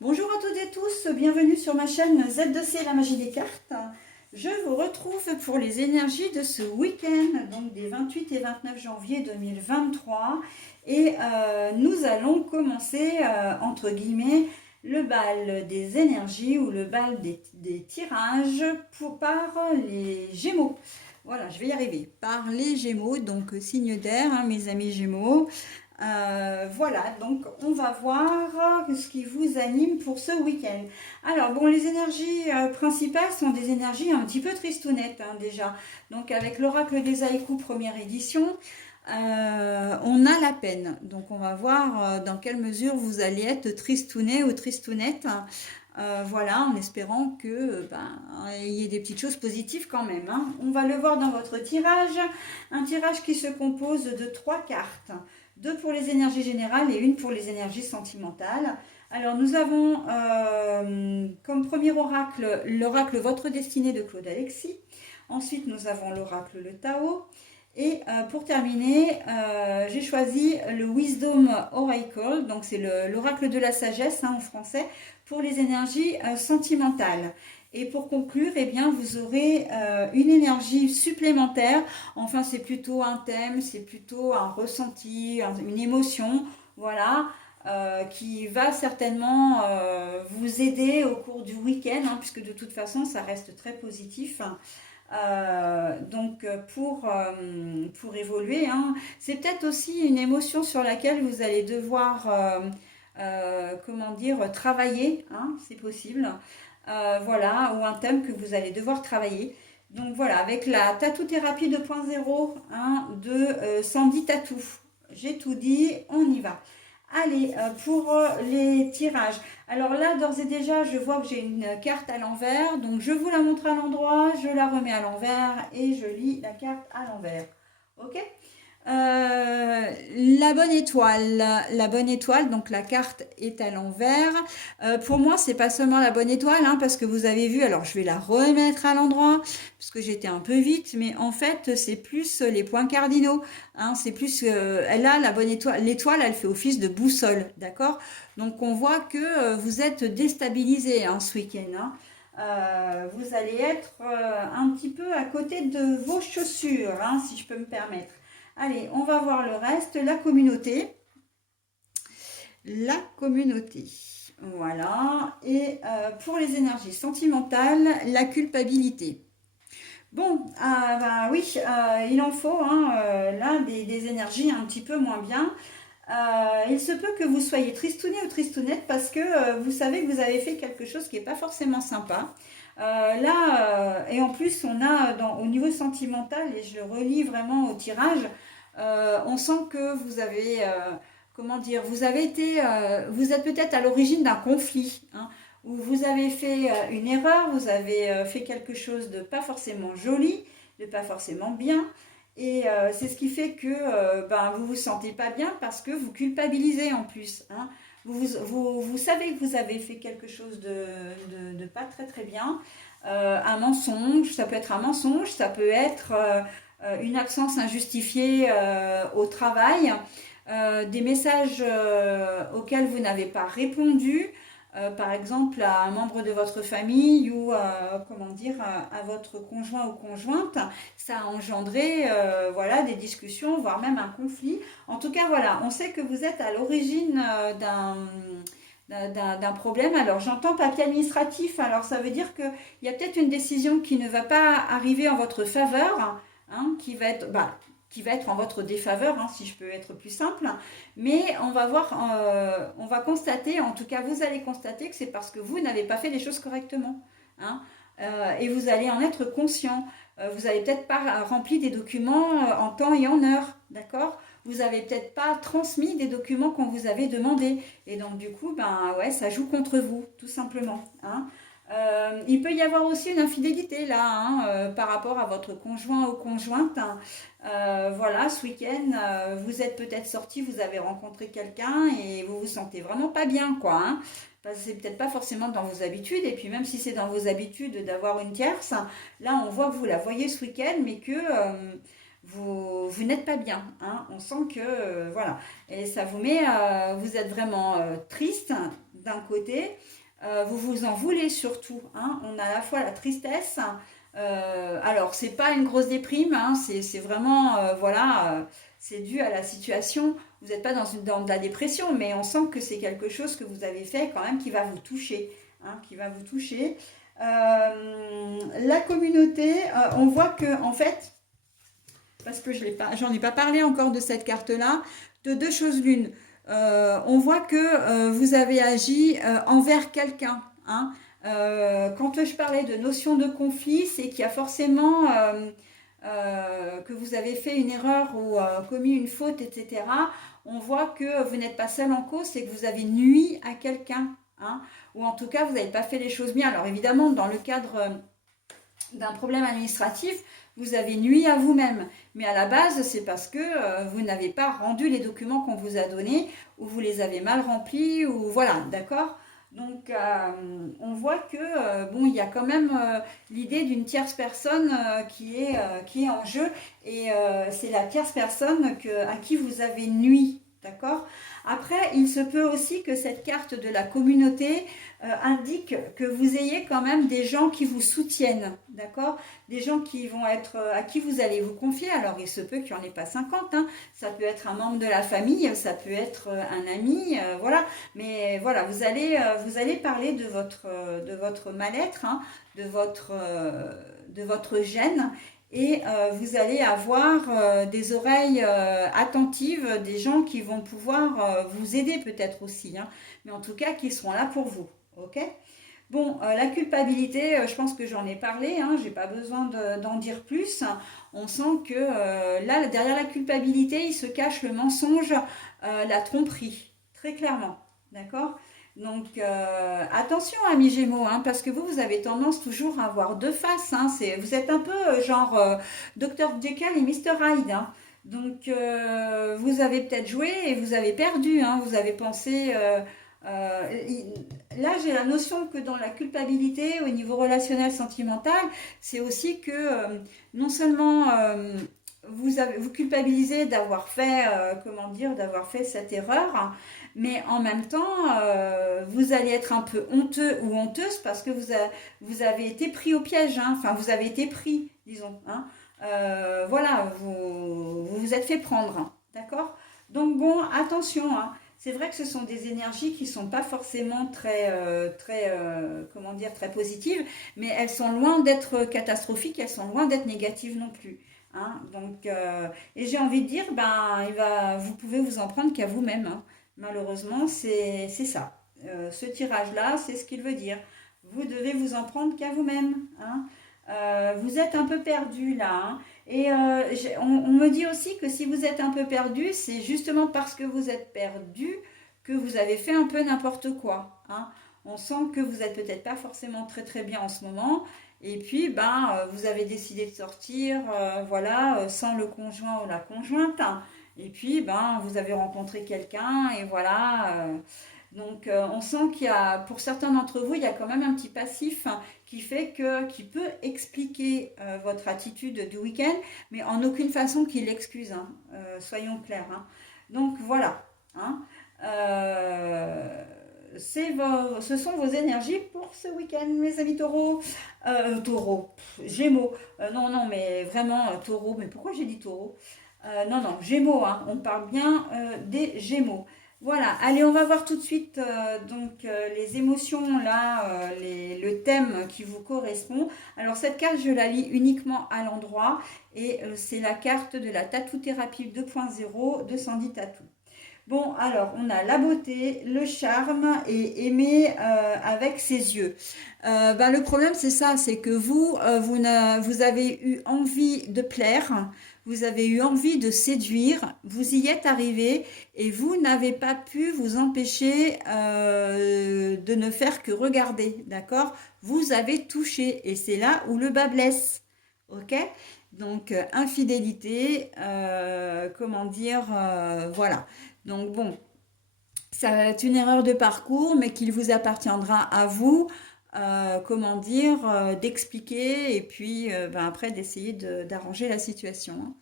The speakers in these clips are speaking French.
Bonjour à toutes et tous, bienvenue sur ma chaîne Z2C La Magie des Cartes. Je vous retrouve pour les énergies de ce week-end, donc des 28 et 29 janvier 2023. Et nous allons commencer, entre guillemets, le bal des énergies ou le bal des tirages par les Gémeaux. Voilà, je vais y arriver. Par les Gémeaux, donc signe d'air, hein, mes amis Gémeaux. Voilà, donc on va voir ce qui vous anime pour ce week-end. Alors bon, les énergies principales sont des énergies un petit peu tristounettes hein, déjà. Donc avec l'oracle des haïkus première édition, on a la peine. Donc on va voir dans quelle mesure vous allez être tristounet ou tristounette. Voilà, en espérant que il y ait des petites choses positives quand même. Hein. On va le voir dans votre tirage. Un tirage qui se compose de 3 cartes. 2 pour les énergies générales et 1 pour les énergies sentimentales. Alors nous avons comme premier oracle l'oracle Votre Destinée de Claude Alexis. Ensuite nous avons l'oracle le Tao. Et pour terminer, j'ai choisi le Wisdom Oracle, donc c'est l'oracle de la sagesse hein, en français, pour les énergies sentimentales. Et pour conclure, eh bien, vous aurez une énergie supplémentaire. Enfin, c'est plutôt un thème, c'est plutôt un ressenti, une émotion, voilà, qui va certainement vous aider au cours du week-end, hein, puisque de toute façon, ça reste très positif. Donc pour évoluer, hein, c'est peut-être aussi une émotion sur laquelle vous allez devoir, comment dire, travailler, hein, c'est possible. Voilà, ou un thème que vous allez devoir travailler. Donc voilà, avec la tatou-thérapie 2.0 hein, de Sandy Tatou. J'ai tout dit, on y va. Allez, pour les tirages. Alors là, d'ores et déjà, je vois que j'ai une carte à l'envers. Donc je vous la montre à l'endroit, je la remets à l'envers et je lis la carte à l'envers. Ok? La bonne étoile, donc la carte est à l'envers. Pour moi, c'est pas seulement la bonne étoile, hein, parce que vous avez vu, alors je vais la remettre à l'endroit, parce que j'étais un peu vite, mais en fait, c'est plus les points cardinaux. Hein, c'est plus, elle a la bonne étoile, l'étoile, elle fait office de boussole, d'accord? Donc on voit que vous êtes déstabilisé hein, ce week-end. Hein. Vous allez être un petit peu à côté de vos chaussures, hein, si je peux me permettre. Allez, on va voir le reste. La communauté. La communauté. Voilà. Et pour les énergies sentimentales, la culpabilité. Bon, oui, il en faut hein, là des énergies un petit peu moins bien. Il se peut que vous soyez tristouné ou tristounette parce que vous savez que vous avez fait quelque chose qui n'est pas forcément sympa. Et en plus, on a au niveau sentimental, et je le relis vraiment au tirage, on sent que vous avez, comment dire, vous avez été, vous êtes peut-être à l'origine d'un conflit, hein, où vous avez fait une erreur, vous avez fait quelque chose de pas forcément joli, de pas forcément bien. Et c'est ce qui fait que vous vous sentez pas bien parce que vous culpabilisez en plus. Hein. Vous savez que vous avez fait quelque chose de pas très très bien. Un mensonge, ça peut être un mensonge, ça peut être une absence injustifiée au travail, des messages auxquels vous n'avez pas répondu. Par exemple à un membre de votre famille ou comment dire à votre conjoint ou conjointe, ça a engendré voilà des discussions, voire même un conflit. En tout cas, voilà, on sait que vous êtes à l'origine d'un problème. Alors j'entends papier administratif, alors ça veut dire qu'il y a peut-être une décision qui ne va pas arriver en votre faveur, hein, qui va être en votre défaveur, hein, si je peux être plus simple. Mais on va voir, on va constater, en tout cas vous allez constater que c'est parce que vous n'avez pas fait les choses correctement. Hein, et vous allez en être conscient. Vous n'avez peut-être pas rempli des documents en temps et en heure, d'accord? Vous n'avez peut-être pas transmis des documents qu'on vous avait demandé. Et donc du coup, ouais, ça joue contre vous, tout simplement. Hein. Il peut y avoir aussi une infidélité là, hein, par rapport à votre conjoint ou conjointe. Hein. Voilà, ce week-end, vous êtes peut-être sorti, vous avez rencontré quelqu'un et vous vous sentez vraiment pas bien, quoi. Hein. Parce que c'est peut-être pas forcément dans vos habitudes, et puis même si c'est dans vos habitudes d'avoir une tierce, là on voit que vous la voyez ce week-end, mais que vous n'êtes pas bien, hein. On sent que, voilà, et ça vous met, vous êtes vraiment triste d'un côté, vous vous en voulez surtout, hein. On a à la fois la tristesse, alors c'est pas une grosse déprime, hein, c'est vraiment, voilà, c'est dû à la situation. Vous n'êtes pas dans de la dépression, mais on sent que c'est quelque chose que vous avez fait quand même qui va vous toucher, hein, qui va vous toucher. La communauté, on voit que en fait, parce que j'en ai pas parlé encore de cette carte-là, de deux choses l'une. On voit que vous avez agi envers quelqu'un, hein. Quand je parlais de notion de conflit, c'est qu'il y a forcément que vous avez fait une erreur ou commis une faute, etc. On voit que vous n'êtes pas seul en cause, c'est que vous avez nui à quelqu'un, hein, ou en tout cas vous n'avez pas fait les choses bien. Alors évidemment, dans le cadre d'un problème administratif, vous avez nui à vous-même. Mais à la base, c'est parce que vous n'avez pas rendu les documents qu'on vous a donnés, ou vous les avez mal remplis, ou voilà, d'accord. Donc, on voit que, bon, il y a quand même l'idée d'une tierce personne qui est en jeu, et c'est la tierce personne à qui vous avez nui, d'accord. Après, il se peut aussi que cette carte de la communauté indique que vous ayez quand même des gens qui vous soutiennent, d'accord, des gens qui vont être, à qui vous allez vous confier. Alors, il se peut qu'il n'y en ait pas 50, hein. Ça peut être un membre de la famille, ça peut être un ami, voilà. Mais voilà, vous allez parler de votre mal-être, hein, de votre gêne. Et vous allez avoir des oreilles attentives, des gens qui vont pouvoir vous aider peut-être aussi, hein, mais en tout cas qui seront là pour vous. Ok. Bon, la culpabilité, je pense que j'en ai parlé, hein, j'ai pas besoin d'en dire plus. On sent que là, derrière la culpabilité, il se cache le mensonge, la tromperie, très clairement. D'accord. Donc, attention, amis Gémeaux, hein, parce que vous avez tendance toujours à avoir deux faces. Hein, vous êtes un peu genre Dr. Jekyll et Mr. Hyde. Hein. Donc, vous avez peut-être joué et vous avez perdu. Hein, vous avez pensé... là, j'ai la notion que dans la culpabilité, au niveau relationnel, sentimental, c'est aussi que non seulement vous culpabilisez d'avoir fait, comment dire, d'avoir fait cette erreur, hein, mais en même temps, vous allez être un peu honteux ou honteuse parce que vous avez été pris au piège, hein, enfin, vous avez été pris, disons. Hein, voilà, vous vous êtes fait prendre, hein, d'accord. Donc bon, attention, hein. C'est vrai que ce sont des énergies qui ne sont pas forcément comment dire, très positives, mais elles sont loin d'être catastrophiques, elles sont loin d'être négatives non plus. Hein. Donc, et j'ai envie de dire, ben, vous pouvez vous en prendre qu'à vous-même. Hein. Malheureusement, c'est ça. Ce tirage-là, c'est ce qu'il veut dire. Vous devez vous en prendre qu'à vous-même. Hein. Vous êtes un peu perdu là. Hein. Et on me dit aussi que si vous êtes un peu perdu, c'est justement parce que vous êtes perdu que vous avez fait un peu n'importe quoi. Hein. On sent que vous n'êtes peut-être pas forcément très très bien en ce moment. Et puis, ben, vous avez décidé de sortir, voilà, sans le conjoint ou la conjointe. Hein. Et puis, ben, vous avez rencontré quelqu'un et voilà. Donc, on sent qu'il y a, pour certains d'entre vous, il y a quand même un petit passif, hein, qui peut expliquer votre attitude du week-end, mais en aucune façon qui l'excuse, hein, soyons clairs. Hein. Donc voilà. Hein. Ce sont vos énergies pour ce week-end, mes amis taureaux. Taureaux, Gémeaux. Non, non, mais vraiment taureaux. Mais pourquoi j'ai dit taureau? Non, non, Gémeaux. Hein. On parle bien des Gémeaux. Voilà, allez, on va voir tout de suite les émotions, là, le thème qui vous correspond. Alors, cette carte, je la lis uniquement à l'endroit et c'est la carte de la tatou-thérapie 2.0 de Sandy Tattoo. Bon, alors, on a la beauté, le charme et aimer avec ses yeux. Le problème, c'est ça, c'est que vous avez eu envie de plaire, vous avez eu envie de séduire, vous y êtes arrivé et vous n'avez pas pu vous empêcher de ne faire que regarder, d'accord? Vous avez touché et c'est là où le bas blesse, ok? Donc, infidélité, comment dire, voilà. Donc bon, ça va être une erreur de parcours, mais qu'il vous appartiendra à vous, comment dire, d'expliquer et puis après d'essayer d'arranger la situation. Hein.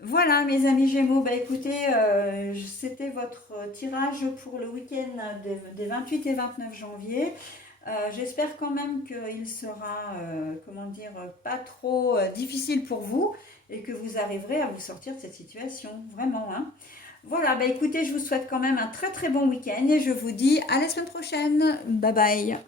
Voilà mes amis Gémeaux, bah écoutez, c'était votre tirage pour le week-end des 28 et 29 janvier. J'espère quand même qu'il sera, comment dire, pas trop difficile pour vous et que vous arriverez à vous sortir de cette situation, vraiment, hein. Voilà, bah écoutez, je vous souhaite quand même un très très bon week-end et je vous dis à la semaine prochaine. Bye bye.